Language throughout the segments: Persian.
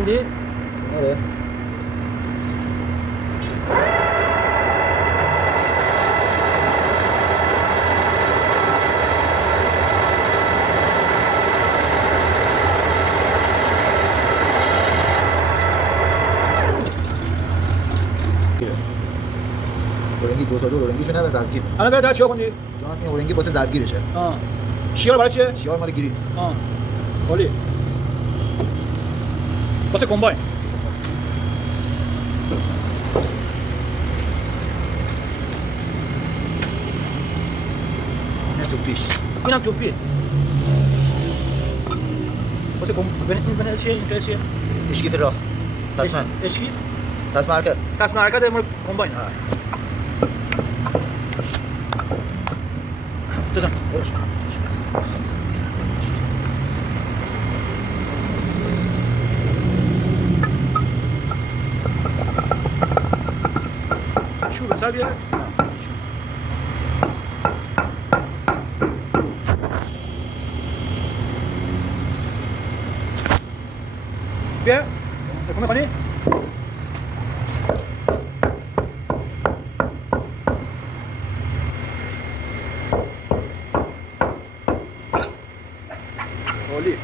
quindi Vabbè. رنگی دو تا دو رنگیشو نه زرگیر. الان برای چیکار کنی؟ جان این رنگی واسه زرگیرشه. شیار برای چیه؟ شیار مال گریس. عالی. واسه کمباین. نه تو پیش. اینم توپی. واسه بنه چیه؟ این چیه؟ اشکی فرا. تصمیم. اشکی؟ تصمیم حرکت. تصمیم حرکت مال کمباین. بزن. شور سر بیاره. بیا. تکون می‌کنی؟ عالی.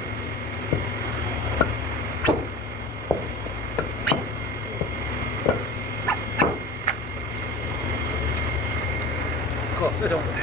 خب بتون